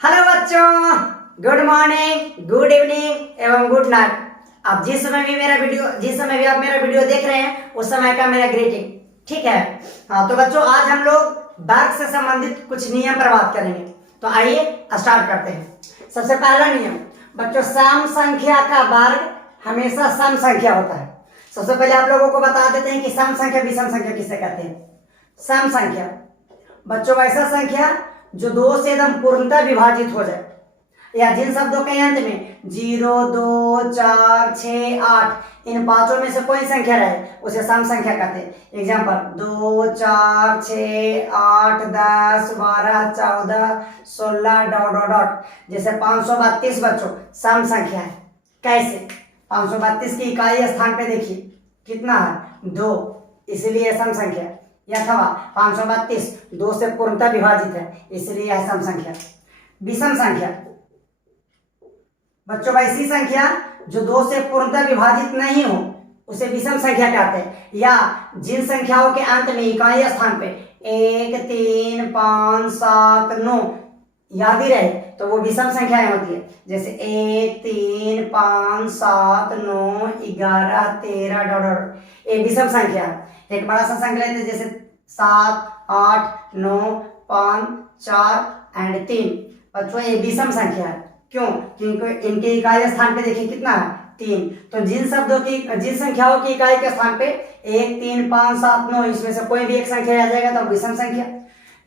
Hello बच्चों, good morning, good evening एवं good night. आप जिस समय भी आप मेरा वीडियो देख रहे हैं उस समय का मेरा ग्रीटिंग, ठीक है। हाँ तो बच्चों, आज हम लोग वर्ग से संबंधित कुछ नियम पर बात करेंगे। तो आइए स्टार्ट करते हैं। सबसे पहला नियम बच्चों, सम संख्या का वर्ग हमेशा सम संख्या होता है। सबसे पहले आप लोगों को बता देते हैं कि सम संख्या विषम संख्या किसे कहते हैं। सम संख्या बच्चों ऐसा संख्या जो दो से एकदम पूर्णतः विभाजित हो जाए, या जिन शब्दों के अंत में 0, 2, 4, 6, 8 इन पांचों में से कोई संख्या रहे उसे सम संख्या कहते हैं। Example 2, 4, 6, 8, 10, 12, 14, 16 dot dot dot. जैसे 532 बच्चों सम संख्या है। कैसे? 532 की इकाई स्थान पे देखिए कितना है, 2, इसलिए सम संख्या। अथवा 532 2 से पूर्णतः विभाजित है, इसलिए यह सम संख्या। विषम संख्या बच्चों ऐसी संख्या जो 2 से पूर्णतः विभाजित नहीं हो उसे विषम संख्या कहते हैं। या जिन संख्याओं के अंत में इकाई स्थान पे 1, 3, 5, 7, 9 याद ही रहे तो वो विषम संख्याएं होती है। जैसे 1, 3, 5, 7, 9, 11, 13 डॉट। ये विषम संख्या। एक बड़ा सा संख्या लेते हैं, जैसे 7, 8, 9, 5, 4 एंड 3। बच्चों ये विषम संख्या है। क्यों? क्योंकि इनके इकाई स्थान पे देखिए कितना है, 3। तो जिन संख्याओं की इकाई के स्थान पे 1, 3, 5, 7, 9 इसमें से कोई भी एक संख्या आ जाएगा तो विषम संख्या।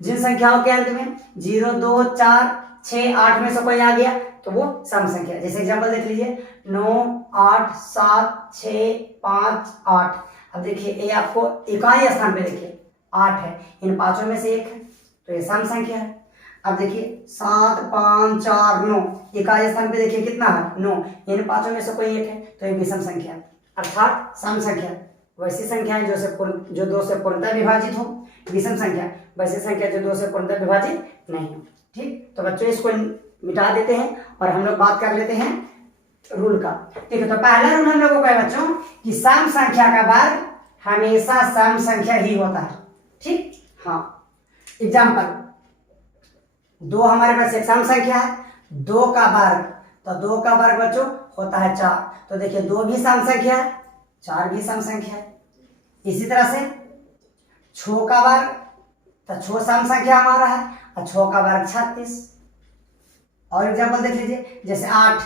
जिन संख्याओं के अंत में 0, 2, 4, 6, 8 में से कोई आ गया तो वो सम संख्या। जैसे एग्जांपल देख लीजिए 9, 8, 7, 6, 5, 8। अब देखिए ये आपको इकाई स्थान पे देखिए 8 है, इन पांचों में से एक है तो ये सम संख्या है। अब देखिए 7, 5, 4, 9 इकाई स्थान पे देखिए कितना है, 9, इन पांचों में से कोई एक है तो ये विषम संख्या। अर्थात सम संख्या वैसी संख्या है जो 2 से पूर्णतः विभाजित हो। विषम संख्या वैसी संख्या जो 2 से पूर्णतः विभाजित नहीं हो। ठीक, तो बच्चों इसको मिटा देते हैं और हम लोग बात कर लेते हैं रूल का। ठीक है, तो पहला रूल हम लोगों का है बच्चों कि सम संख्या का वर्ग हमेशा सम संख्या ही होता है। ठीक, हाँ। एग्जाम्पल 2 हमारे पास एक सम संख्या है, 2 का वर्ग, तो 2 का वर्ग बच्चों होता है 4। तो देखिए 2 भी सम संख्या है, 4 भी सम संख्या है। इसी तरह से 6 का वर्ग, तो 6 सम संख्या हमारा है और 6 का वर्ग 36। और एग्जाम्पल देख लीजिए, जैसे 8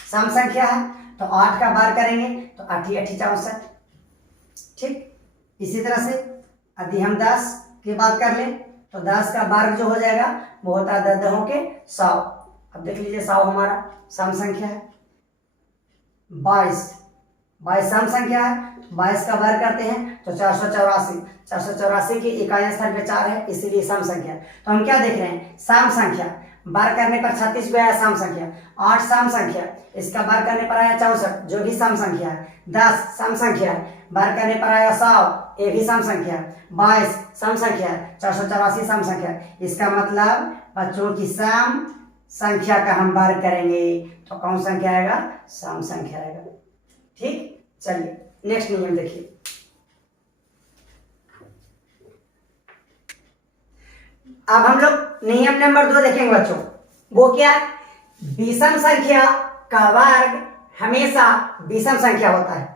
सम संख्या है तो 8 का वर्ग करेंगे तो 8 8 64। ठीक, इसी तरह से यदि हम 10 की बात कर लें तो 10 का वर्ग जो हो जाएगा वो होता है 10 10 के 100। अब देख लीजिए 100 हमारा सम संख्या है। 22 सम संख्या है, 22 का वर्ग करते हैं तो 484। 484 की इकाई स्थान पे 4 है, इसीलिए सम संख्या। तो हम क्या देख रहे हैं, सम संख्या वर्ग करने पर 36 को आया सम संख्या। 8 सम संख्या, इसका वर्ग करने पर आया 64 जो भी सम संख्या है। 10 सम संख्या है, वर्ग करने पर आया 100, ये भी सम संख्या है। 22 सम संख्या है, 484 सम संख्या है। इसका मतलब बच्चों की सम संख्या का हम वर्ग करेंगे तो कौन संख्या आएगा, सम संख्या आएगा। ठीक, चलिए नेक्स्ट नियम देखिए। अब हम लोग नियम नंबर 2 देखेंगे बच्चों। वो क्या? विषम संख्या का वर्ग हमेशा विषम संख्या होता है।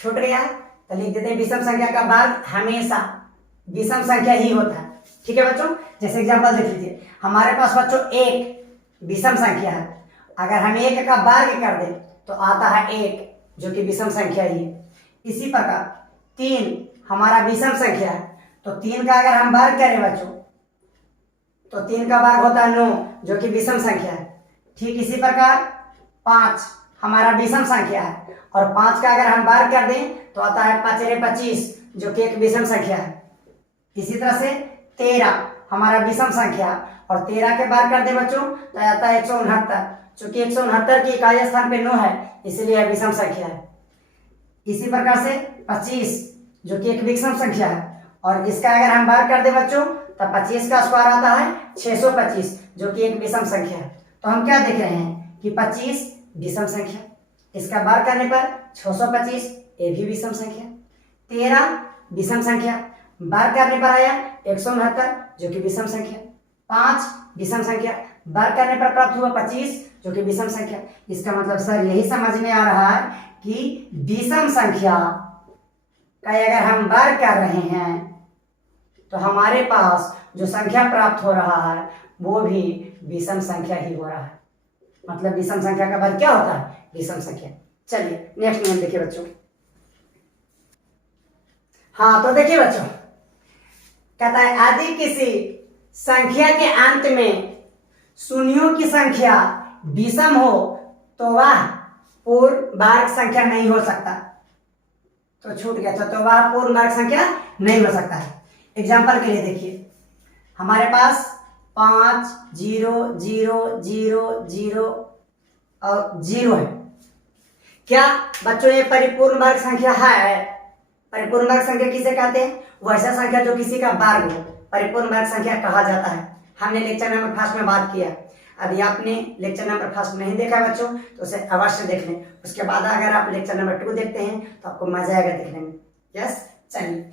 छूट गया तो लिख देते हैं विषम संख्या का वर्ग हमेशा विषम संख्या ही होता है। ठीक है बच्चों, जैसे एग्जांपल देख लीजिए, हमारे पास बच्चों 1 विषम संख्या है। अगर हम 1 का वर्ग कर दें तो आता है 1 जो कि विषम संख्या ही है। इसी प्रकार 3 हमारा विषम संख्या है, तो 3 का अगर हम वर्ग करें बच्चों तो 3 का वर्ग होता है 9 जो कि विषम संख्या है। ठीक, इसी प्रकार 5 हमारा विषम संख्या है और 5 का अगर हम वर्ग कर दें तो आता है 5 × 25 जो कि एक विषम संख्या है। इसी तरह से 13 हमारा विषम संख्या और 13 के वर्ग कर दे बच्चों तो आता है 169, चूंकि 169 की इकाई स्थान पे 9 है इसलिए यह विषम संख्या है। इसी प्रकार से 25 जो कि एक विषम संख्या है और इसका अगर हम वर्ग कर दे बच्चों तो 25 का स्क्वायर आता है 625 जो कि एक विषम संख्या है। तो हम क्या देख रहे हैं कि 25 विषम संख्या, इसका वर्ग करने पर 625 ये भी विषम संख्या। 13 विषम संख्या, वर्ग करने पर आया 169 जो कि विषम संख्या। 5 विषम संख्या, वर्ग करने पर प्राप्त हुआ 25, जो कि विषम संख्या। इसका मतलब सर यही समझ में आ रहा है कि विषम संख्या का अगर हम वर्ग कर रहे हैं तो हमारे पास जो संख्या प्राप्त हो रहा है वो भी विषम संख्या ही हो रहा है। मतलब विषम संख्या का वर्ग क्या होता है? विषम संख्या। चलिए नेक्स्ट नियम देखिए बच्चों। हाँ तो देखिए बच्चों, कहता है यदि किसी संख्या के अंत में शून्यों की संख्या विषम हो तो वह पूर्ण वर्ग संख्या नहीं हो सकता। तो छूट गया था, तो वह पूर्ण वर्ग संख्या नहीं हो सकता है। एग्जाम्पल के लिए देखिए, हमारे पास 5 0 0 0 0 और 0 है। क्या बच्चों ये परिपूर्ण वर्ग संख्या है? परिपूर्ण वर्ग संख्या किसे कहते हैं? वैसा संख्या जो किसी का वर्ग हो, परिपूर्ण वर्ग संख्या कहा जाता है। हमने लेक्चर नंबर फर्स्ट में बात किया। अभी आपने लेक्चर नंबर फर्स्ट नहीं देखा बच्चों तो उसे अवश्य देख लें। उसके बाद अगर आप लेक्चर नंबर 2 देखते हैं तो आपको मजा आएगा देखने में। यस, चलिए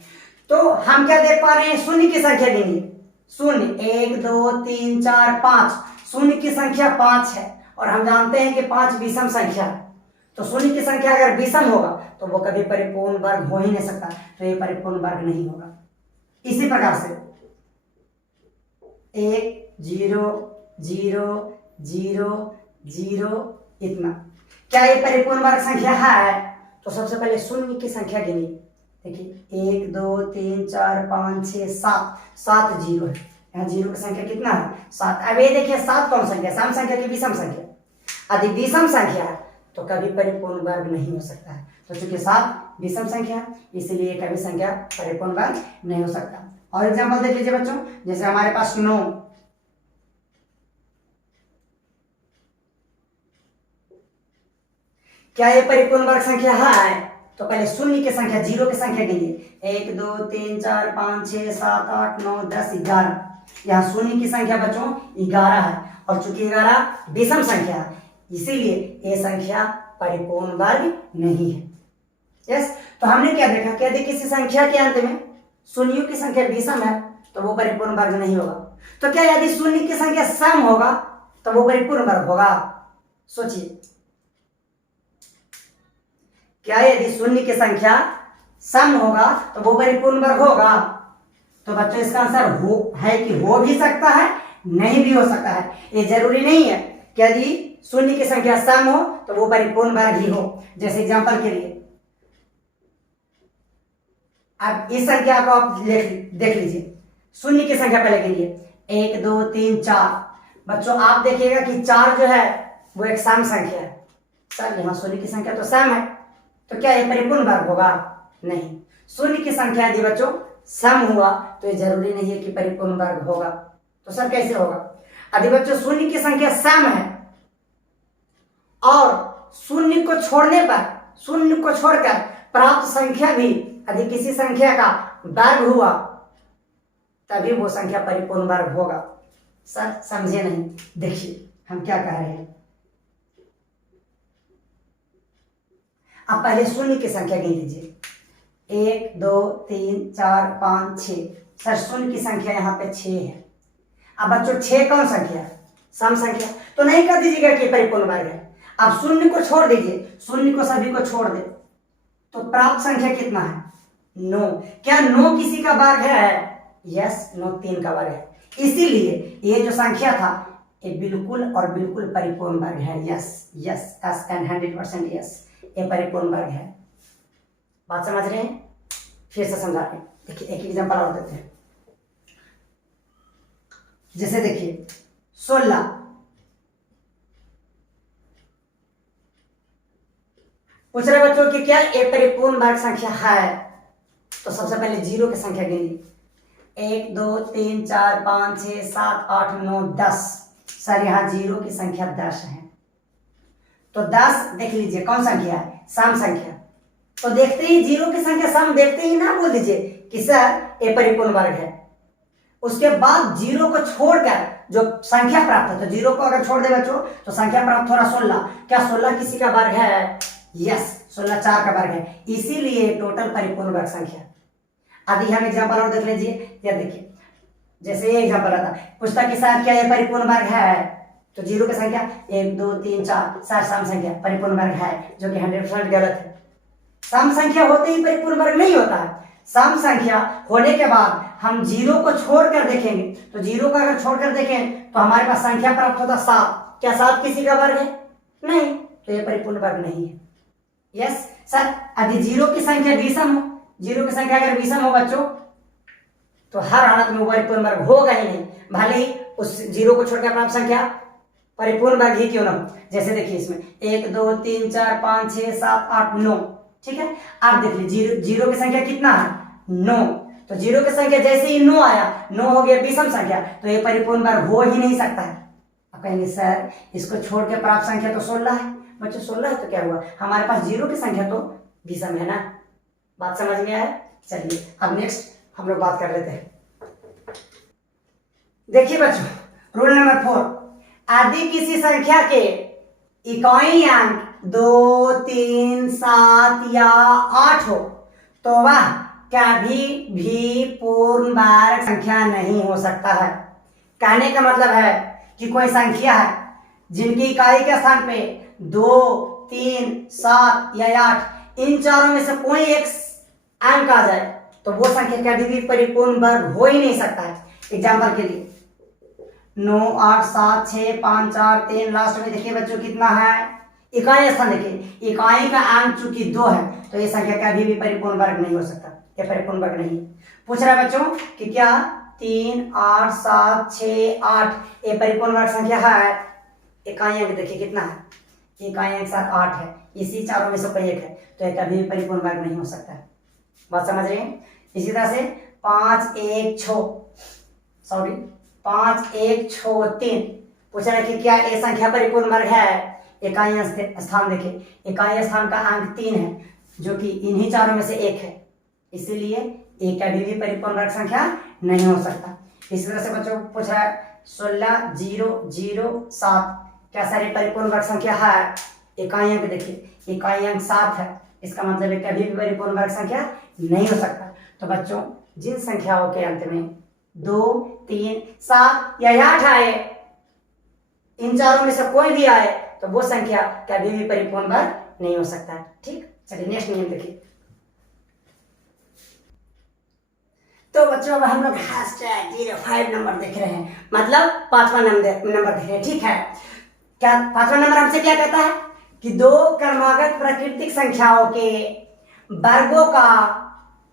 तो हम क्या देख पा रहे हैं? शून्य की संख्या गिनिए। शून्य 1 2 3 4 5, शून्य की संख्या 5 है और हम जानते हैं कि 5 विषम संख्या है। तो शून्य की संख्या अगर विषम होगा तो वो कभी परिपूर्ण वर्ग हो ही नहीं सकता, तो ये परिपूर्ण वर्ग नहीं होगा। इसी प्रकार से 1 0 0 0 0 इतना, क्या ये परिपूर्ण वर्ग संख्या है? तो सबसे पहले शून्य की संख्या गिनी। देखिए 1 2 3 4 5 6 7, 7 जीरो है। यहाँ जीरो की संख्या कितना है? 7। अब ये देखिए 7 कौन संख्या? सम संख्या की विषम संख्या। यदि विषम संख्या है तो कभी परिपूर्ण वर्ग नहीं हो सकता है। तो चूंकि 7 विषम संख्या है इसलिए कभी संख्या परिपूर्ण वर्ग नहीं हो सकता। और एग्जांपल देख लीजिए बच्चों, जैसे हमारे पास 9, क्या ये परिपूर्ण वर्ग संख्या है? तो पहले शून्य की संख्या, जीरो की संख्या गिनिए। 1 2 3 4 5 6 7 8 9 10 11। यहाँ शून्य की संख्या बच्चों 11 है और चूंकि 11 विषम संख्या है इसीलिए ये संख्या परिपूर्ण वर्ग नहीं है। यस, तो हमने क्या देखा कि यदि किसी संख्या के अंत में शून्यों की संख्या विषम है तो वो परिपूर्ण वर्ग नहीं होगा। तो क्या यदि शून्य की संख्या सम होगा तो वो परिपूर्ण वर्ग होगा? सोचिए, क्या यदि शून्य की संख्या सम होगा तो वो परिपूर्ण वर्ग होगा? तो बच्चों इसका आंसर हो है कि हो भी सकता है, नहीं भी हो सकता है। ये जरूरी नहीं है कि यदि शून्य की संख्या सम हो तो वो परिपूर्ण वर्ग ही हो। जैसे एग्जांपल के लिए अब इस संख्या को आप देख लीजिए। शून्य की संख्या पहले गिनिए, 1 2 3 4। बच्चों आप देखिएगा कि 4 जो है वो एक सम संख्या है। सर यहाँ शून्य की संख्या तो सम है, तो क्या ये परिपूर्ण वर्ग होगा? नहीं। शून्य की संख्या यदि बच्चों सम हुआ तो ये जरूरी नहीं है कि परिपूर्ण वर्ग होगा। तो सर कैसे होगा? यदि बच्चों शून्य की संख्या सम है और शून्य को छोड़कर प्राप्त संख्या भी यदि किसी संख्या का वर्ग हुआ तभी वो संख्या परिपूर्ण वर्ग होगा। सर समझे नहीं? देखिए हम क्या कह रहे हैं। अब पहले शून्य की संख्या गिन लीजिए, 1 2 3 4 5 6। सर शून्य की संख्या यहाँ पे 6 है। अब बच्चों 6 कौन संख्या है? सम संख्या। तो नहीं कर दीजिएगा कि परिपूर्ण वर्ग है। अब शून्य को छोड़ दीजिए, शून्य को सभी को छोड़ दे तो प्राप्त संख्या कितना है? 9। क्या 9 किसी का वर्ग है? यस, 9 3 का वर्ग है। इसीलिए ये जो संख्या था ये बिल्कुल और बिल्कुल परिपूर्ण वर्ग है। Yes yes yes and 100% yes, ये परिपूर्ण वर्ग है। बात समझ रहे हैं? फिर से समझा रहे हैं। देखिए एक एग्जांपल और देते हैं। जैसे देखिए 16, पूछ रहे बच्चों कि क्या ये परिपूर्ण वर्ग संख्या है? तो सबसे पहले जीरो की संख्या गिनिए, 1 2 3 4 5 6 7 8 9 10। सर यहाँ जीरो की संख्या 10 है। तो 10 देख लीजिए कौन संख्या है? सम संख्या। तो देखते ही जीरो की संख्या सम देखते ही ना बोल दीजिए कि सर ये परिपूर्ण वर्ग है। उसके बाद जीरो को छोड़कर जो संख्या प्राप्त है, तो जीरो को अगर छोड़ दे बच्चों तो संख्या प्राप्त हो रहा 16। क्या 16 किसी का वर्ग है? यस, 16 4 का वर्ग है। इसीलिए टोटल परिपूर्ण वर्ग संख्या। अभी हम एग्जांपल और देख लीजिए। या देखिए जैसे ये एग्जांपल आता है, पूछता कि सर क्या ये परिपूर्ण वर्ग है? तो जीरो की संख्या 1 2 3 4 सम संख्या परिपूर्ण वर्ग है, जो कि 100% गलत है। सम संख्या होते ही परिपूर्ण वर्ग नहीं होता है। सम संख्या होने के बाद हम जीरो को छोड़कर देखेंगे, तो जीरो का अगर छोड़कर देखें तो हमारे पास संख्या प्राप्त होता 7। क्या 7 किसी का वर्ग है? नहीं, तो ये परिपूर्ण वर्ग नहीं है। यस सर, यदि जीरो की संख्या विषम हो, जीरो की संख्या अगर विषम हो बच्चों, तो हर हालत में परिपूर्ण वर्ग होगा ही नहीं, भले ही उस जीरो को छोड़कर प्राप्त संख्या परिपूर्ण वर्ग ही क्यों ना हो। जैसे देखिए इसमें 1 2 3 4 5 6 7 8 9, ठीक है। आप देख लीजिए जीरो की संख्या कितना है? 9। तो जीरो की संख्या जैसे ही 9 आया, 9 हो गया विषम संख्या, तो ये परिपूर्ण वर्ग हो ही नहीं सकता है। आप कहेंगे सर इसको छोड़ के प्राप्त संख्या तो 16 है। बच्चों 16 है तो क्या हुआ, हमारे पास जीरो की संख्या तो विषम है ना। बात समझ में आया? चलिए अब नेक्स्ट हम लोग बात कर लेते हैं। देखिए बच्चों, रूल नंबर 4, यदि किसी संख्या के इकाई अंक 2 3 7 या 8 हो तो वह कभी भी पूर्ण वर्ग संख्या नहीं हो सकता है। कहने का मतलब है कि कोई संख्या है जिनकी इकाई के स्थान पे 2 3 7 या 8, इन चारों में से कोई एक अंक आ जाए तो वो संख्या कभी भी परिपूर्ण वर्ग हो ही नहीं सकता है। एग्जाम्पल के लिए 9 8 7 6 5 4 3, लास्ट में देखिए बच्चों कितना है, इकाई स्थान देखिए, इकाई का अंक चूंकि 2 है तो ये संख्या कभी भी परिपूर्ण वर्ग नहीं हो सकता, ये परिपूर्ण वर्ग नहीं है। पूछ रहा है बच्चों कि क्या 3 8 7 6 8 ये परिपूर्ण वर्ग संख्या है? इकाई अंक देखिए कितना है, इकाई अंक 7 8 है, इसी चारों में से कोई एक है, तो ये कभी भी परिपूर्ण वर्ग नहीं हो सकता है। बात समझ रहे हैं? इसी तरह से 5 1 6 3 पूछ रहा है कि क्या ये संख्या परिपूर्ण वर्ग है? इकाई स्थान देखिए, इकाई स्थान का अंक 3 है, जो कि इन्हीं चारों में से एक है, इसीलिए ये कभी भी परिपूर्ण वर्ग संख्या नहीं हो सकता। इसी तरह से बच्चों पूछ रहा है 16 0 0 7, क्या सारी परिपूर्ण वर्ग संख्या है? इकाई अंक देखिए, इकाई अंक 7 है, इसका मतलब है कभी भी परिपूर्ण वर्ग संख्या नहीं हो सकता। तो बच्चों जिन संख्याओं के अंत में 2 3 7 या 8 आए, इन चारों में से कोई भी आए तो वो संख्या कभी भी परिपूर्ण वर्ग नहीं हो सकता है। ठीक, चलिए नेक्स्ट नियम देखिए। तो बच्चों अब हम लोग #05 नंबर देख रहे हैं, मतलब 5वां नंबर देख रहे हैं। ठीक है, क्या 5वां नंबर हमसे क्या कहता है कि दो क्रमागत प्राकृतिक संख्याओं के वर्गों का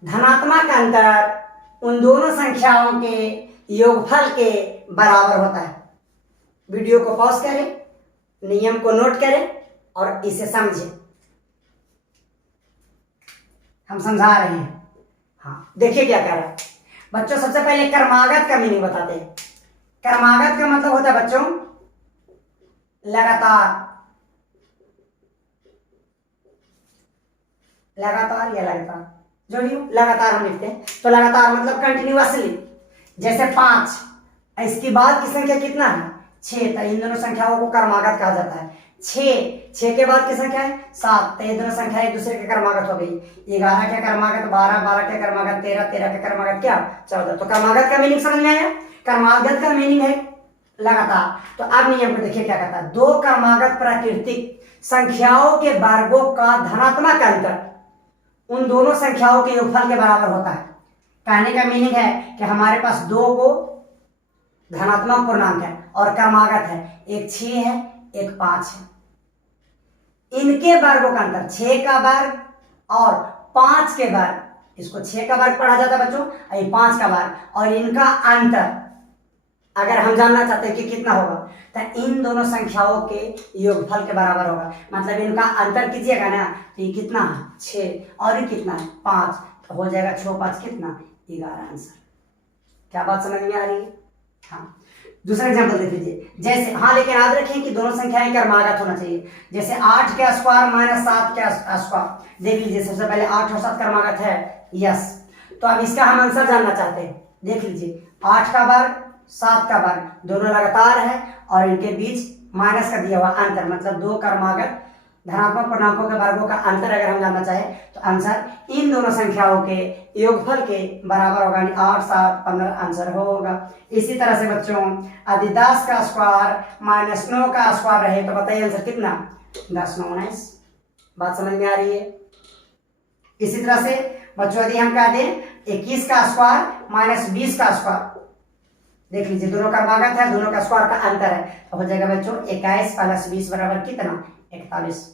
धनात्मक अंतर उन दोनों संख्याओं के योगफल के बराबर होता है। वीडियो को पॉज करें, नियम को नोट करें और इसे समझें। हम समझा रहे हैं। हाँ देखिए क्या कह रहा है बच्चों। सबसे पहले क्रमागत का मीनिंग बताते हैं। क्रमागत का मतलब होता है बच्चों लगातार, लगातार या लगातार, जो भी लगातार हम लिखते हैं। तो लगातार मतलब कंटिन्यूअसली। जैसे 5, इसके बाद की संख्या कितना है? 6, तो इन दोनों संख्याओं को क्रमागत कहा जाता है। 6 के बाद की संख्या है 7, तो ये दोनों संख्या एक दूसरे के क्रमागत हो गई। 11 के क्रमागत 12, 12 के क्रमागत 13, 13 के क्रमागत क्या 14। तो क्रमागत का मीनिंग समझ में आया? क्रमागत का मीनिंग है लगातार। तो अब नियम को देखिए क्या कहता है। दो क्रमागत प्राकृतिक संख्याओं के वर्गों का धनात्मक अंतर उन दोनों संख्याओं के योगफल के बराबर होता है। कहने का मीनिंग है कि हमारे पास दो को धनात्मक पूर्णांक है और क्रमागत है, एक 6 है एक 5 है। इनके वर्गों का अंतर 6 का वर्ग और 5 के वर्ग, इसको 6 का वर्ग पढ़ा जाता है बच्चों, ये 5 का वर्ग, और इनका अंतर अगर हम जानना चाहते हैं कि कितना होगा तो इन दोनों संख्याओं के योगफल के बराबर होगा। मतलब इनका अंतर कीजिएगा ना तो ये कितना है 6 और ये कितना है 5, तो हो जाएगा 6 5 कितना 11 आंसर। क्या बात समझ में आ रही है? हाँ दूसरा एग्जांपल देख लीजिए। जैसे हाँ लेकिन याद रखें कि दोनों संख्याएं क्रमागत होना चाहिए। जैसे 8 के स्क्वायर माइनस 7 के स्क्वायर, देख लीजिए सबसे पहले 8 और 7 क्रमागत है, यस। तो अब इसका हम आंसर जानना चाहते हैं। देख लीजिए 8 का वर्ग 7 का वर्ग दोनों लगातार है और इनके बीच माइनस का दिया हुआ अंतर, मतलब दो क्रमागत धनात्मक पूर्णांकों के वर्गों का अंतर अगर हम जानना चाहें तो आंसर इन दोनों संख्याओं के योगफल के बराबर होगा, 8, 7, 15 आंसर होगा। इसी तरह से बच्चों यदि 10 का स्क्वायर माइनस 9 का स्क्वायर रहे तो बताइए आंसर कितना, 10, 9, 19। बात समझ में आ रही है। इसी तरह से बच्चों यदि हम कह दें 21 का स्क्वायर माइनस 20 का स्क्वायर, देख लीजिए दोनों का भागत है, दोनों का स्क्वायर का अंतर है, तो हो जाएगा बच्चों 21 प्लस 20 बराबर कितना, 41।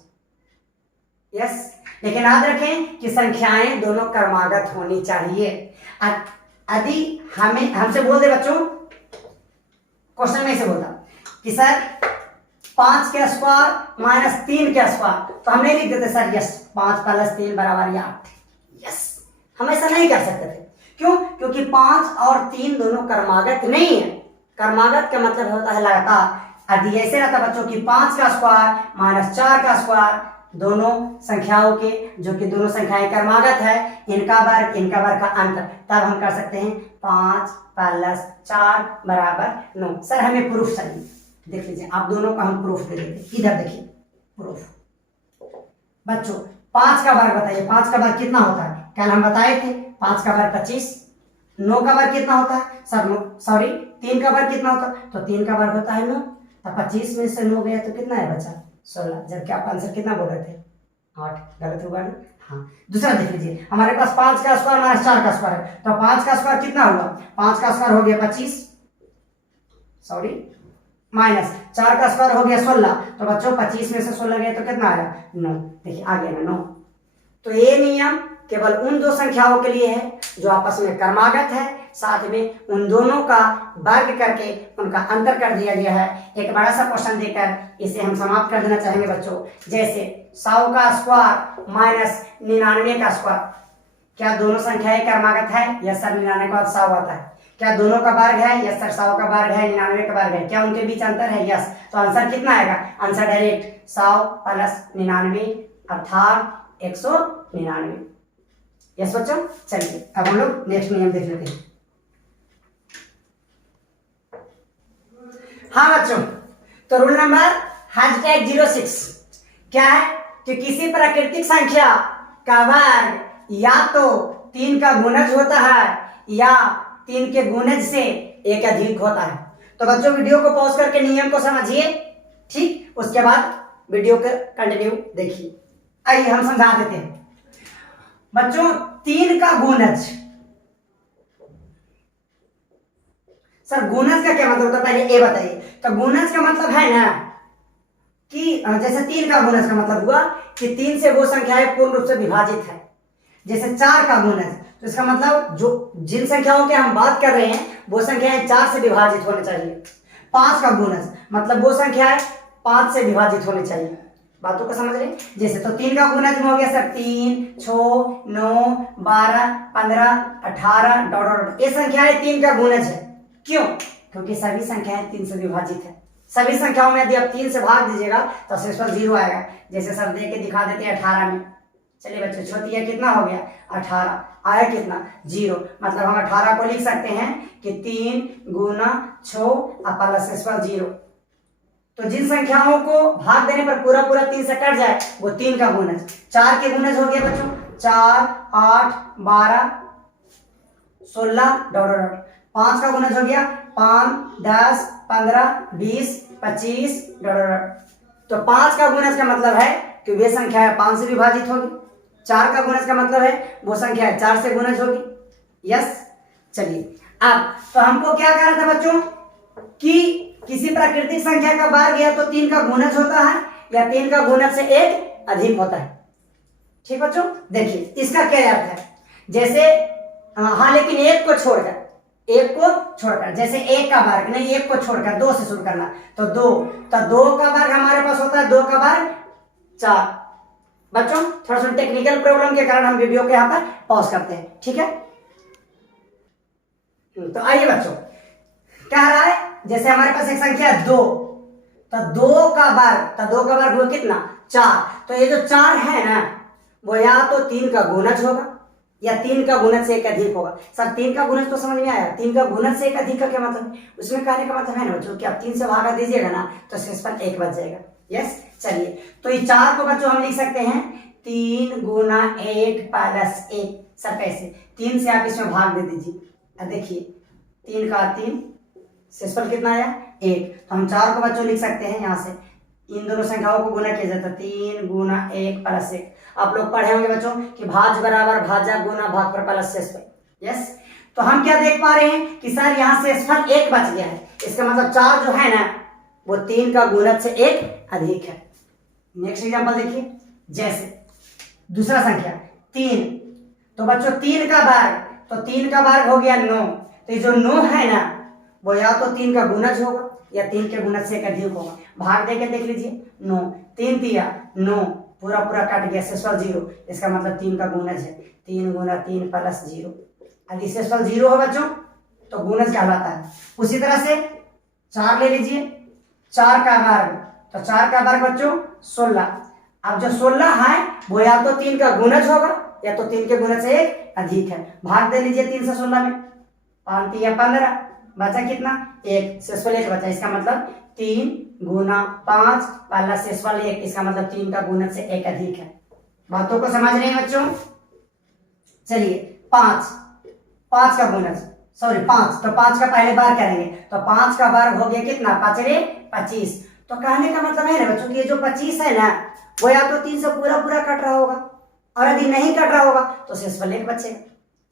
यस, लेकिन याद रखें कि संख्याएं दोनों क्रमागत होनी चाहिए। यदि हमें हमसे बोल दे बच्चों, क्वेश्चन में से बोलता कि सर 5 के स्क्वायर माइनस 3 के स्क्वायर, तो हम नहीं लिख देते सर यस 5 प्लस 3 बराबर 8। यस, हम ऐसा नहीं कर सकते थे। क्यों? क्योंकि 5 और 3 दोनों क्रमागत नहीं है। क्रमागत का मतलब होता है लगातार। यदि ऐसे रहता बच्चों की 5 का स्क्वायर माइनस 4 का स्क्वायर, दोनों संख्याओं के जो कि दोनों संख्याएं क्रमागत है, इनका वर्ग का अंतर, तब हम कर सकते हैं 5 प्लस 4 बराबर 9। सर हमें प्रूफ चाहिए। देख लीजिए आप दोनों का हम प्रूफ दे देंगे। इधर देखिए प्रूफ। बच्चों 5 का वर्ग बताइए, 5 का वर्ग कितना होता है? कल हम बताए थे 5 का वर्ग 25। 9 का वर्ग कितना होता है सर? सॉरी 3 का वर्ग कितना होता है? तो 3 का वर्ग होता है 9। तो 25 में से 9 गया तो कितना है बचा? 16। जबकि आप आंसर कितना बोल रहे थे? 8। गलत हुआ ना? हाँ। दूसरा देख लीजिए, हमारे पास 5 का स्क्वायर माइनस 4 का स्क्वायर है, तो 5 का स्क्वायर कितना हुआ? 5 का स्क्वायर हो गया 25, सॉरी माइनस 4 का स्क्वायर हो गया 16। तो बच्चों 25 में से 16 गया तो कितना आया? 9। देखिए आ गया ना 9। तो ये नियम केवल उन दो संख्याओं के लिए है जो आपस में क्रमागत है, साथ में उन दोनों का वर्ग करके उनका अंतर कर दिया गया है। एक बड़ा सा क्वेश्चन देकर इसे हम समाप्त कर देना चाहेंगे बच्चों। जैसे 100 का स्क्वायर माइनस 99 का स्क्वायर, क्या दोनों संख्याएं क्रमागत है? यस सर, 99 का 100 आता है। क्या दोनों का वर्ग है? यस सर, 100 का वर्ग है, 99 का वर्ग है। क्या उनके बीच अंतर है? यस। तो आंसर कितना आएगा? आंसर डायरेक्ट 100 प्लस 99 अर्थात 199। यस बच्चों, चलिए अब हम लोग नेक्स्ट नियम देख लेते हैं। हाँ बच्चों, तो रूल नंबर #06 क्या है कि किसी प्राकृतिक संख्या का वर्ग या तो 3 का गुणज होता है या 3 के गुणज से एक अधिक होता है। तो बच्चों वीडियो को पॉज करके नियम को समझिए, ठीक, उसके बाद वीडियो को कंटिन्यू देखिए। आइए हम समझा देते हैं बच्चों। 3 का गुणज, सर गुणज का क्या मतलब होता है पहले ये बताइए। तो गुणज का मतलब है ना कि जैसे 3 का गुणज का मतलब हुआ कि 3 से वो संख्याएं पूर्ण रूप से विभाजित है। जैसे 4 का गुणज, तो इसका मतलब जो जिन संख्याओं की हम बात कर रहे हैं वो संख्याएं 4 से विभाजित होनी चाहिए। 5 का गुणज मतलब वो संख्याएं 5 से विभाजित होनी चाहिए। बातों को समझ रहे? जैसे तो 3 का गुणज हो गया सर 3, 6, 9, 12, 15, 18 डॉट। ये संख्याएं 3 का गुणज है। क्यों? क्योंकि सभी संख्याएं 3 से विभाजित है। सभी संख्याओं में यदि आप 3 से भाग दीजिएगा तो शेषफल 0 आएगा। जैसे सर दे के दिखा देते हैं 18 में। चलिए बच्चों छोटी कितना हो गया? 18 आया कितना? 0। मतलब हम 18 को लिख सकते हैं कि 3 गुना 6 प्लस शेषफल 0। तो जिन संख्याओं को भाग देने पर पूरा 3 से कट जाए वो 3 का गुणज। 4 के गुणज हो गया बच्चों 4, 8, 12, 16 डॉट। 5 का गुणज हो गया 5, 10, 15, 20, 25 डॉट। तो 5 का गुणज का मतलब है कि वे संख्या 5 से विभाजित होगी। 4 का गुणज का मतलब है वो संख्या 4 से गुणज होगी। यस, चलिए अब तो हमको क्या कह रहा था बच्चों कि किसी प्राकृतिक संख्या का वर्ग या तो 3 का गुणज होता है या 3 का गुणज से एक अधिक होता है। ठीक बच्चों, देखिए इसका क्या अर्थ है। जैसे हाँ, लेकिन एक को छोड़कर जैसे 1 का वर्ग नहीं, 1 को छोड़कर 2 से शुरू करना। तो 2 का वर्ग हमारे पास होता है 2 का वर्ग 4। बच्चों थोड़ा सा टेक्निकल प्रॉब्लम के कारण हम वीडियो को यहाँ पर पॉज करते हैं, ठीक है। तो आइए बच्चों, कह रहा है जैसे हमारे पास एक संख्या 2, तो 2 का वर्ग हुआ कितना? 4। तो ये जो 4 है ना वो या तो 3 का गुणज होगा या 3 का गुणज से एक अधिक होगा। सर 3 का गुणज तो समझ में आया, 3 का गुणज से एक अधिक का क्या मतलब, उसमें कहने का मतलब है ना बच्चों कि आप 3 से भागा दीजिएगा ना तो शेषफल 1 बच जाएगा। यस, चलिए तो ये 4 को बच्चों हम लिख सकते हैं 3 गुना 1 प्लस 1। सर कैसे, 3 से आप इसमें भाग दे दीजिए, अब देखिए 3 का 3, शेषफल कितना आया 1। तो हम 4 को बच्चों लिख सकते हैं यहाँ से, इन दोनों संख्याओं को गुना किया जाता है 3 गुना 1 प्लस 1। आप लोग पढ़े होंगे बच्चों कि भाज बराबर भाजा गुना भागफल प्लस शेषफल। यस, तो हम क्या देख पा रहे हैं कि सर यहाँ शेषफल 1 बच गया है, इसका मतलब 4 जो है ना वो 3 का गुणज से 1 अधिक है। नेक्स्ट एग्जांपल देखिए, जैसे दूसरा संख्या 3, तो बच्चों 3 का वर्ग, तो 3 का वर्ग हो गया 9, तो ये जो 9 है ना वो या तो 3 का गुणज होगा या 3 के गुणज से 1 अधिक होगा। भाग देके देख लीजिए, 9 3 तिया 9, पूरा पूरा कट गया, शेषफल 0, इसका मतलब 3 का गुणज है, 3 गुना 3 प्लस 0। यदि शेषफल 0 है बच्चों तो गुणज कहलाता है। उसी तरह से 4 ले लीजिए, 4 का वर्ग, तो 4 का वर्ग बच्चों 16। अब जो 16 है वो या तो 3 का गुणज होगा या तो 3 के गुणज से 1 अधिक है। भाग दे लीजिए 3 से 16 में, 5 तिया 15, बचा कितना 1, शेषफल 1 बचा, इसका मतलब 3 गुना 5 प्लस शेषफल 1, इसका मतलब 3 का गुणज से 1 अधिक है। बातों को समझ रहे हैं बच्चों। चलिए 5 का गुणज, सॉरी 5, तो 5 का पहले बार करेंगे, तो 5 का वर्ग हो गया कितना 5 रे 25। तो कहने का मतलब है ना बच्चों कि ये जो 25 है ना वो या तो 3 से पूरा पूरा कट रहा होगा, और यदि नहीं कट रहा होगा तो शेषफल 1 बचेगा,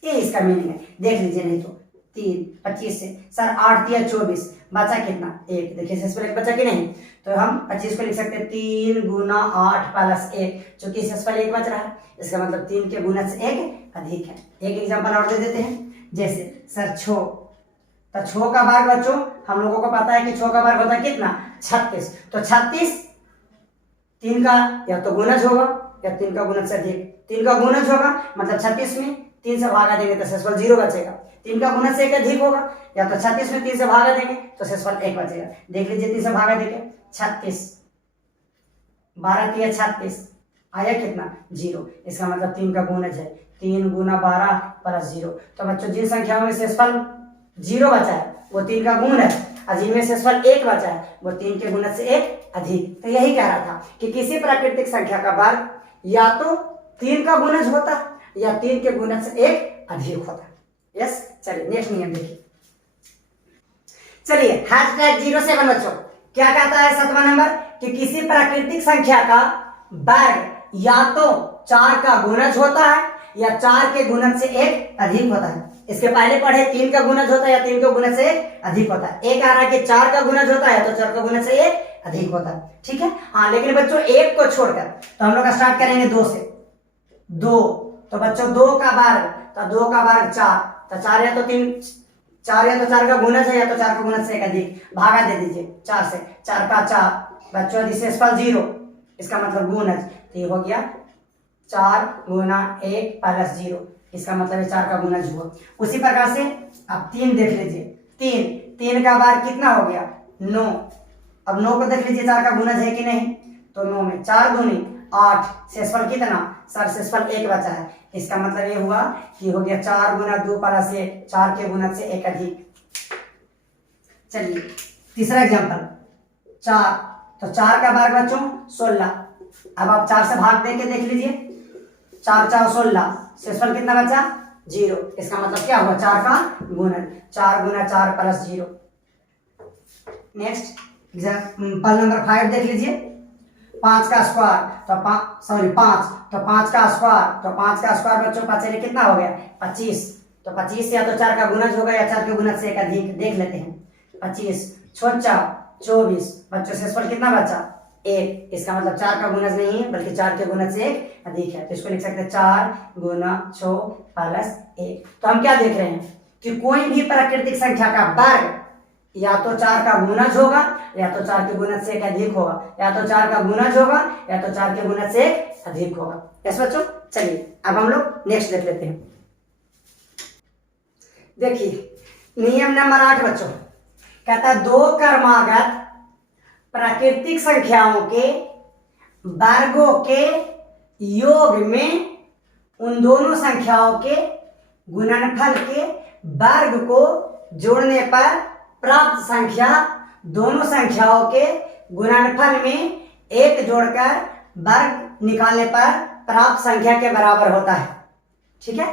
ये इसका मीनिंग है। देख लीजिए, नहीं तो 3 25 से सर 8 तिया 24, बचा कितना 1, देखिए शेषफल 1 बचा कि नहीं, तो हम 25 को लिख सकते हैं 3 गुना 8 प्लस 1, चूंकि शेषफल 1 बच रहा है इसका मतलब 3 के गुणज से 1 अधिक है। एक एग्जांपल और दे देते हैं, जैसे सर 6, तो 6 का वर्ग बच्चों हम लोगों को पता है कि 6 का वर्ग होता है कितना 36, तो 36 3 का या तो गुणज होगा या 3 का गुणज से अधिक, 3 का गुणज होगा मतलब 36 में 3 से भागा देंगे तो शेषफल 0 बचेगा, 3 का गुणज से 1 अधिक होगा या तो 36 में 3 से भागा देंगे तो शेषफल 1 बचेगा। देख लीजिए 3 से भागा देंगे 36, 12 तिया 36, आया कितना 0, इसका मतलब 3 का गुणज है, 3 गुना 12 प्लस 0। तो बच्चों जिन संख्याओं में शेषफल 0 बचा है वो 3 का गुण है, और जिनमें शेषफल 1 बचा है वो 3 के गुणज से 1 अधिक। तो यही कह रहा था कि किसी प्राकृतिक संख्या का वर्ग या तो 3 का गुणज होता है या 3 के गुणज से 1 अधिक होता है। यस, चलिए नेक्स्ट नियम देखिए। चलिए #07 बच्चों क्या कहता है 7वां नंबर कि किसी प्राकृतिक संख्या का वर्ग या तो 4 का गुणज होता है या 4 के गुणज से 1 अधिक होता है। इसके पहले पढ़े 3 का गुणज होता है या 3 के गुणज से 1 अधिक होता है। एक आ रहा है कि 4 का गुणज होता है तो 4 का गुणज से 1 अधिक होता है, ठीक है। हाँ, लेकिन बच्चों 1 को छोड़कर तो हम लोग स्टार्ट करेंगे 2 से। 2, तो बच्चों 2 का वर्ग, तो 2 का वर्ग 4, तो 4 या तो 3, 4 या तो 4 का गुणज है या तो 4 का गुणज से 1 अधिक, भागा दे दीजिए 4 से, 4 का 4, बच्चों यदि शेषफल 0 इसका मतलब गुणज, तो ये हो गया 4 गुना 1 प्लस 0, इसका मतलब 4 का गुणज हुआ। उसी प्रकार से अब 3 देख लीजिए, 3 का वर्ग कितना हो गया 9, अब 9 को देख लीजिए 4 का गुणज है कि नहीं, तो 9 में 4 दूनी 8, शेषफल कितना सर शेषफल 1 बचा है, इसका मतलब ये हुआ कि हो गया 4 गुना 2 प्लस 1, 4 के गुणज से 1 अधिक। चलिए तीसरा एग्जांपल 4, तो 4 का वर्ग बच्चों 16, अब आप 4 से भाग देके देख लीजिए, 4 4 16, शेषफल कितना बचा 0, इसका मतलब क्या हुआ 4 का गुणज, 4 गुना 4 प्लस 0। नेक्स्ट एग्जांपल नंबर 5 देख लीजिए, 5 का स्क्वायर, तो 5, तो 5 का स्क्वायर, तो 5 का स्क्वायर बच्चों 5 कितना हो गया 25, तो 25 या तो 4 का गुणज होगा या 4 के गुणज से 1 अधिक, देख लेते हैं 25 छोटा 24, बच्चों शेषफल कितना बचा 1, इसका मतलब 4 का गुणज नहीं है बल्कि 4 के गुणज से 1 अधिक है, तो इसको लिख सकते हैं 4 गुना 6 प्लस 1। तो हम क्या देख रहे हैं कि कोई भी प्राकृतिक संख्या का वर्ग या तो 4 का गुणज होगा या तो 4 के गुणज से 1 अधिक होगा, या तो 4 का गुणज होगा या तो 4 के गुणज से 1 अधिक होगा। यस बच्चों, चलिए अब हम लोग नेक्स्ट देख लेते हैं। देखिए नियम नंबर 8 बच्चों कहता है 2 क्रमागत प्राकृतिक संख्याओं के वर्गों के योग में उन दोनों संख्याओं के गुणनफल के वर्ग को जोड़ने पर प्राप्त संख्या दोनों संख्याओं के गुणनफल में एक जोड़कर वर्ग निकालने पर प्राप्त संख्या के बराबर होता है। ठीक है,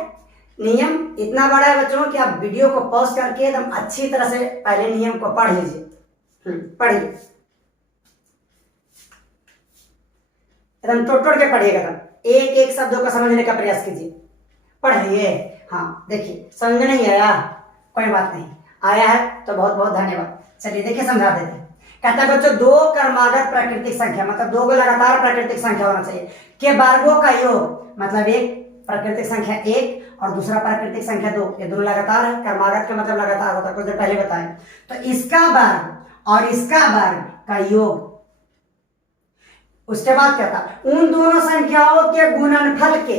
नियम इतना बड़ा है बच्चों कि आप वीडियो को पॉज करके एकदम अच्छी तरह से पहले नियम को पढ़ लीजिए। पढ़िए, एकदम टोट के पढ़िएगा, एकदम एक एक शब्दों को समझने का प्रयास कीजिए। पढ़िए। हाँ देखिए, समझ में नहीं आया कोई बात नहीं, आया है तो बहुत बहुत धन्यवाद। चलिए देखिए समझा देते हैं। कहता है बच्चों, दो क्रमागत प्राकृतिक संख्या मतलब दो लगातार प्राकृतिक संख्या होना चाहिए के वर्गों का योग, मतलब एक प्राकृतिक संख्या एक और दूसरा प्राकृतिक संख्या दो, ये दोनों लगातार है। क्रमागत का मतलब लगातार होता है, कुछ देर पहले बताएं। तो इसका वर्ग और इसका वर्ग का योग, उसके बाद क्या था, उन दोनों संख्याओं के गुणनफल के,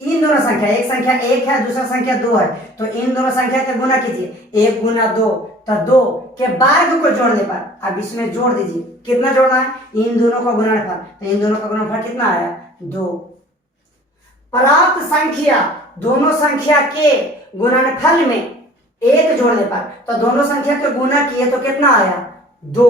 इन दोनों संख्या, एक संख्या एक है दूसरा संख्या दो है, तो इन दोनों संख्या के गुना कीजिए, एक गुना दो, तो दो के वर्ग को जोड़ने पर अब इसमें जोड़ दीजिए, कितना जोड़ना है, इन दोनों का गुणनफल, तो इन दोनों का गुणनफल कितना आया, दो। प्राप्त संख्या दोनों संख्या के गुणनफल में एक जोड़ने पर, तो दोनों संख्या के गुना किए तो कितना आया, दो।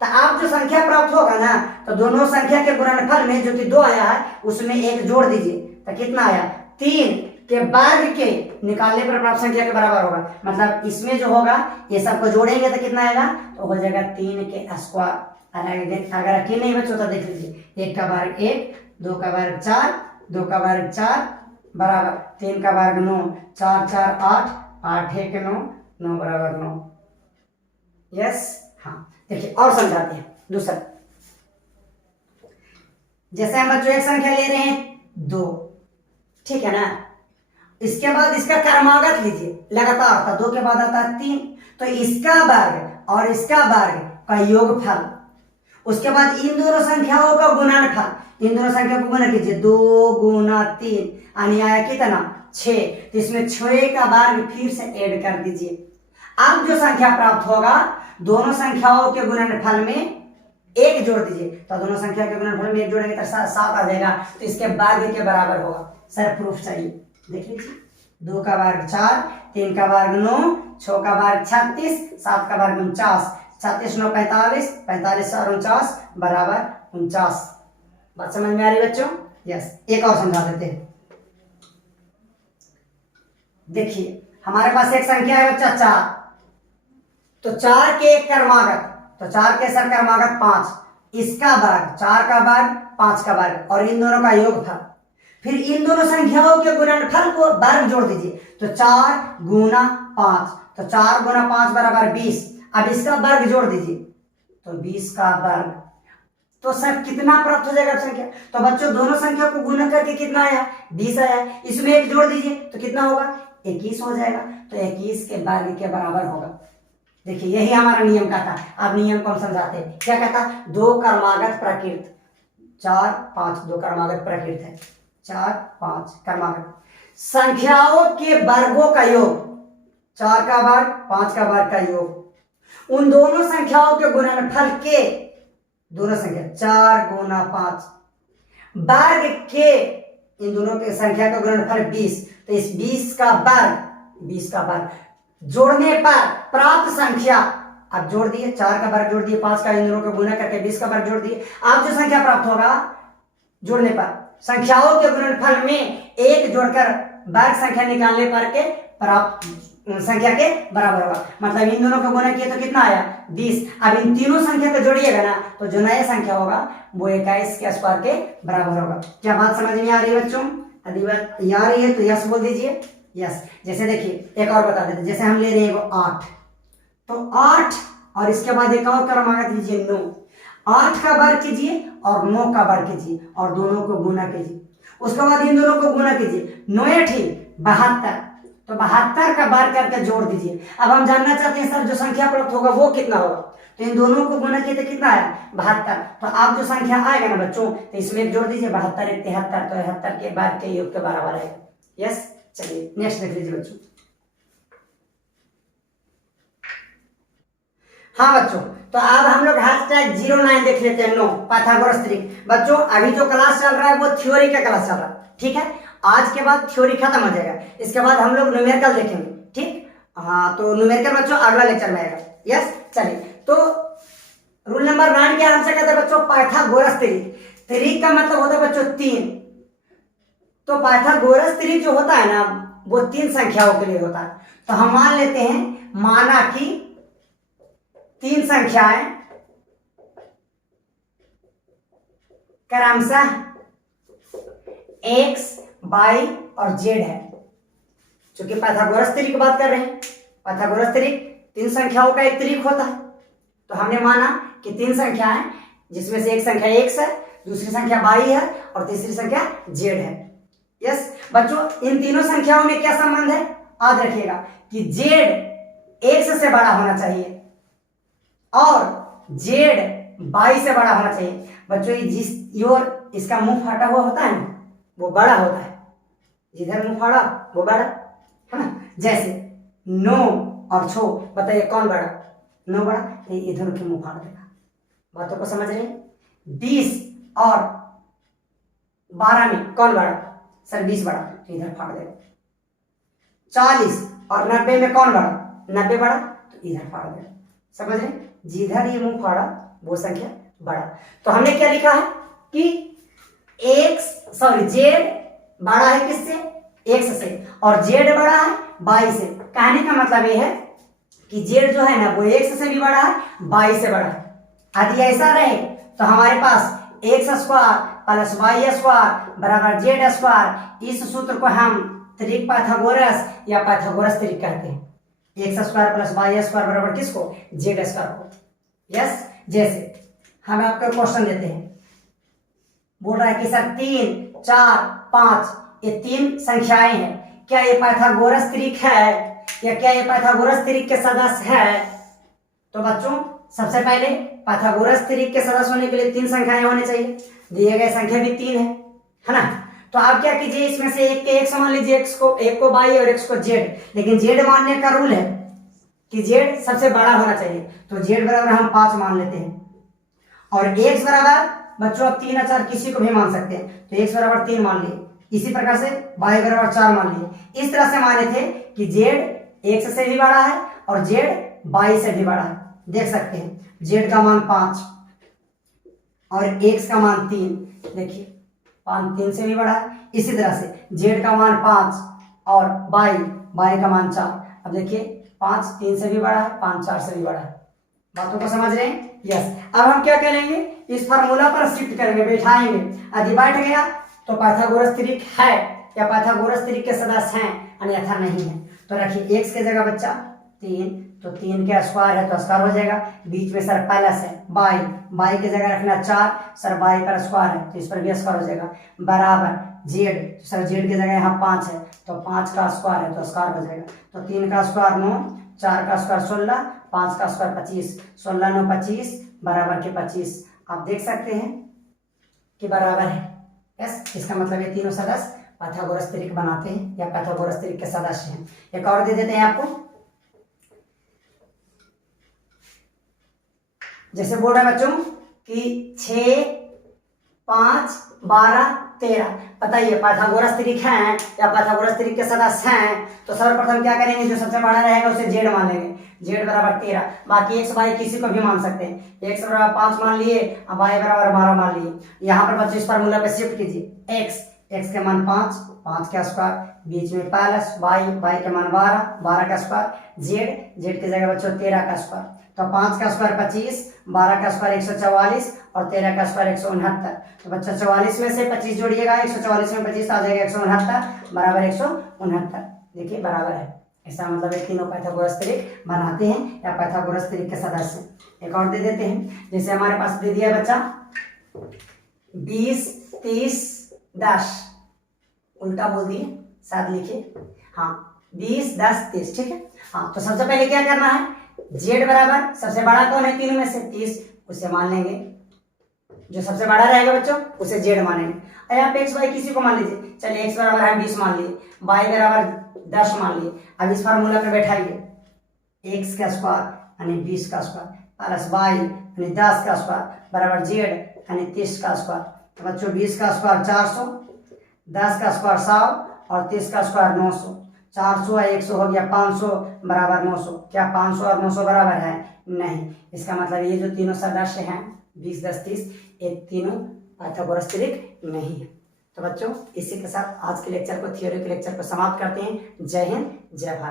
तो आप जो संख्या प्राप्त होगा ना, तो दोनों संख्या के गुणनफल में जो कि दो आया है उसमें एक जोड़ दीजिए, तो कितना आया, तीन के वर्ग के निकालने पर प्राप्त संख्या के बराबर होगा। मतलब इसमें जो होगा ये सबको जोड़ेंगे तो कितना आएगा, तो हो जाएगा 3 के स्क्वायर। अगर अकेले नहीं बच्चों तो देख लीजिए, एक का वर्ग एक, दो का वर्ग चार, दो का वर्ग चार बराबर, तीन का वर्ग 9, चार चार 8, 8 एक 9, 9 बराबर 9। यस, हाँ देखिए और समझाते हैं दूसरा। जैसे हम बच्चों एक संख्या ले रहे हैं 2, ठीक है ना, इसके बाद इसका क्रमागत लीजिए लगातार, तो 2 के बाद आता है 3, तो इसका वर्ग और इसका वर्ग का योगफल, उसके बाद इन दोनों संख्याओं का गुणनफल, इन दोनों संख्या को गुना कीजिए, 2 गुना 3 यानी आया कितना, 6, तो इसमें 6 का वर्ग फिर से ऐड कर दीजिए। अब जो संख्या प्राप्त होगा दोनों संख्याओं के गुणनफल में एक जोड़ दीजिए, तो दोनों संख्या के गुणनफल में एक जोड़ेंगे तो 7 आ जाएगा, तो इसके वर्ग के बराबर होगा। सर प्रूफ चाहिए, देख लीजिए, 2 का वर्ग 4, 3 का वर्ग 9, 6 का वर्ग 36, 7 का वर्ग 49, 36 9 45, 45 और 49 बराबर 49। बात समझ में आ रही बच्चों? यस, एक और समझा देते हैं। देखिए हमारे पास एक संख्या है बच्चा 4, तो 4 के एक क्रमागत, तो 4 के सर क्रमागत 5, इसका वर्ग 4 का वर्ग 5 का वर्ग और इन दोनों का योगफल, फिर इन दोनों संख्याओं के गुणनफल को वर्ग जोड़ दीजिए, तो 4 गुना 5, तो 4 गुना 5 बराबर 20। अब इसका वर्ग जोड़ दीजिए, तो 20 का वर्ग, तो सर कितना प्राप्त हो जाएगा संख्या, तो बच्चों दोनों संख्या को गुना करके कितना आया, 20 आया, इसमें एक जोड़ दीजिए तो कितना होगा, 21 हो जाएगा, तो 21 के वर्ग के बराबर होगा। देखिए यही हमारा नियम का था। अब नियम को हम समझाते हैं। क्या कहता, दो क्रमागत प्रकृत, 4 5, दो क्रमागत प्रकृत है, 4 5 क्रमागत संख्याओं के वर्गों का योग, 4 का वर्ग 5 का वर्ग का योग, उन दोनों संख्याओं के गुणनफल के, दोनों संख्या 4 गुना 5 वर्ग के, इन दोनों के संख्या का गुणनफल 20, तो इस 20 का वर्ग जोड़ने पर प्राप्त संख्या, अब जोड़ दिए, 4 का वर्ग जोड़ दिए, 5 का, इन दोनों को गुना करके 20 का वर्ग जोड़ दिए। अब जो संख्या प्राप्त होगा जोड़ने पर संख्याओं के गुणनफल में एक जोड़कर वर्ग संख्या निकालने पर के प्राप्त संख्या के बराबर होगा। मतलब इन दोनों को गुना किए तो कितना आया, 20। अब इन तीनों संख्या को जोड़िएगा ना, तो जो नया संख्या होगा वो 21 के स्क्वायर के बराबर होगा। क्या बात समझ में आ रही है बच्चों? यदि बात आ रही है तो यस बोल दीजिए, यस। जैसे देखिए एक और बता देते, जैसे हम ले रहे हैं 8, तो 8 और इसके बाद एक और क्रमागत लीजिए 9, 8 का वर्ग कीजिए और 9 का वर्ग कीजिए और दोनों को गुना कीजिए, उसके बाद इन दोनों को गुना कीजिए, 9 ठीक 72, तो 72 का वर्ग करके जोड़ दीजिए। अब हम जानना चाहते हैं सर जो संख्या प्राप्त होगा वो कितना होगा, तो इन दोनों को गुना किए तो कितना आया, 72। तो आप जो संख्या आएगा ना बच्चों, तो इसमें एक जोड़ दीजिए, 72 1 73, तो 73 के वर्ग के योग के बराबर आएगा। यस, चलिए नेक्स्ट देख लीजिए बच्चों। हाँ बच्चों, तो अब हम लोग #09 देख लेते हैं, नो पाइथागोरस ट्रिक। बच्चों अभी जो क्लास चल रहा है वो थ्योरी का क्लास चल रहा है, ठीक है। आज के बाद थ्योरी खत्म हो जाएगा, इसके बाद हम लोग न्यूमेरिकल देखेंगे, ठीक। हाँ, तो न्यूमेरिकल बच्चों अगला लेक्चर में आएगा। यस, चलिए। तो रूल नंबर 9 क्या हमसे कहता है बच्चों, पाइथागोरस त्रिक। त्रिक का मतलब होता है बच्चों 3। तो पाइथागोरस त्रिक जो होता है ना, वो 3 संख्याओं के लिए होता है। तो हम मान लेते हैं, माना कि 3 संख्याएं क्रमशः x, y और z है। चूंकि पाइथागोरस त्रिक की बात कर रहे हैं, पाइथागोरस त्रिक 3 संख्याओं का एक त्रिक होता है। तो हमने माना कि 3 संख्याएं, जिसमें से एक संख्या x है, दूसरी संख्या y है और तीसरी संख्या z है। यस बच्चों, इन तीनों संख्याओं में क्या संबंध है, याद रखिएगा कि z x से बड़ा होना चाहिए और z y से बड़ा होना चाहिए। बच्चों, जिस योर इसका मुंह फाटा हुआ होता है ना, वो बड़ा होता है, जिधर मुंह फाड़ा वो बड़ा है ना। जैसे 9 और 6, बताइए कौन बड़ा, 9 बड़ा, ये इधर के मुंह फाड़ देगा। बातों को समझ रहे हैं। 20 और 12 में कौन बड़ा, सर 20 बड़ा, तो इधर फाड़ देगा। 40 और 90 में कौन बड़ा, 90 बड़ा, तो इधर फाड़ देगा। समझ रहे, जिधर ये मुंह फाड़ा वो संख्या बड़ा। तो हमने क्या लिखा है कि z बड़ा है किससे, x से, और z बड़ा है y से। कहने का मतलब ये है कि z जो है ना, वो x से भी बड़ा है, y से बड़ा है। यदि ऐसा रहे तो हमारे पास x square plus y square बराबर z स्क्वायर, इस सूत्र को हम त्रिक पाइथागोरस या पाइथागोरस त्रिक कहते हैं। x square plus y square बराबर किसको, z स्क्वायर को। यस, जैसे हम आपको क्वेश्चन देते हैं, बोल रहा है कि सर 3, 4, 5 ये 3 संख्याएं हैं, क्या ये पाइथागोरस त्रिक है या क्या ये पाइथागोरस त्रिक के सदस्य है। तो बच्चों, सबसे पहले पाइथागोरस त्रिक के सदस्य होने के लिए 3 संख्याएं होने चाहिए। दिए गए संख्या भी 3 है ना। तो आप क्या कीजिए, इसमें से एक के x मान लीजिए, एक को y और x को z। लेकिन z मानने का रूल है कि z सबसे बड़ा होना चाहिए, तो z बराबर हम 5 मान लेते हैं। और x बराबर बच्चों आप 3 या 4 किसी को भी मान सकते हैं, तो x बराबर 3 मान लिए। इसी प्रकार से y बराबर 4 मान लिए। इस तरह से माने थे कि z x से भी बड़ा है और z y से भी बड़ा है। देख सकते हैं z का मान 5 और x का मान 3, देखिए 5 3 से भी बड़ा है। इसी तरह से z का मान 5 और y का मान 4। अब देखिए 5 3 से भी बड़ा है, 5 4 से भी बड़ा है। बातों को समझ रहे हैं। यस, अब हम क्या करेंगे, इस फार्मूला पर शिफ्ट करेंगे, बैठाएंगे। यदि बैठ गया तो पाइथागोरस त्रिक है या पाइथागोरस त्रिक के सदस्य हैं, अन्यथा नहीं है। तो रखिए x के जगह बच्चा 3, तो 3 का स्क्वायर है तो स्क्वायर हो जाएगा। बीच में सर प्लस है, y के जगह रखना 4, सर y पर स्क्वायर है तो इस पर भी स्क्वायर हो जाएगा। बराबर z, तो सर z की जगह यहाँ 5 है तो 5 का स्क्वायर है तो स्क्वायर हो जाएगा। तो 3 का स्क्वायर 9, 4 का स्क्वायर 16, 5 का स्क्वायर 25, 16 9 25 बराबर के 25। आप देख सकते हैं कि बराबर है। यस, इसका मतलब ये तीनों सदस्य पाइथागोरस त्रिक बनाते हैं या पाइथागोरस त्रिक के सदस्य हैं। एक और दे देते हैं आपको, जैसे बोल रहा है बच्चों कि 6, 5, 12, 13, बताइए पाइथागोरस त्रिक हैं या पाइथागोरस त्रिक के सदस्य हैं। तो सर्वप्रथम क्या करेंगे, जो सबसे बड़ा रहेगा उसे z मान लेंगे, z बराबर 13। बाकी x y किसी को भी मान सकते हैं। x बराबर 5 मान लिए, y बराबर 12 मान लिए। यहाँ पर बच्चों इस फार्मूला पे शिफ्ट कीजिए, x के मान 5, 5 का स्क्वायर, बीच में प्लस y के मान 12, 12 का स्क्वायर, z की जगह बच्चों 13 का स्क्वायर। तो 5 का स्क्वायर 25, 12 का स्क्वायर 144 और 13 का स्क्वायर 169। तो बच्चा 44 में से 25 जोड़िएगा, 144 में 25 आ जाएगा 169 बराबर 169। देखिए बराबर है। ऐसा मतलब ये तीनों पाइथागोरस त्रिक बनाते हैं या पाइथागोरस त्रिक के सदस्य। एक और दे देते हैं, जैसे हमारे पास दे दिया बच्चा 20, 30, 10, उल्टा बोल दिए, साथ लिखिए। हाँ, 20, 10, 30, ठीक है। हाँ, तो सबसे पहले क्या करना है, z बराबर सबसे बड़ा कौन है तीनों में से, 30, उसे मान लेंगे। जो सबसे बड़ा रहेगा बच्चों उसे z मानेंगे। और यहाँ पे x y किसी को मान लीजिए, चलिए x बराबर हम 20 मान लिए, y बराबर 10 मान लिए। अब इस फार्मूला पे बैठाइए, x का स्क्वायर यानी 20 का स्क्वायर प्लस y यानी 10 का स्क्वायर बराबर z यानी 30 का स्क्वायर। तो बच्चों 20 का स्क्वायर 400, 10 का स्क्वायर 100 और 30 का स्क्वायर 900, 400 है 100 हो गया 500 बराबर 900। क्या 500 और 900 बराबर है? नहीं। इसका मतलब ये जो तीनों सदस्य हैं 20, 10, 30, ये तीनों पाइथागोरस त्रिक नहीं है। तो बच्चों इसी के साथ आज के लेक्चर को, थ्योरी के लेक्चर को समाप्त करते हैं। जय हिंद, जय भारत।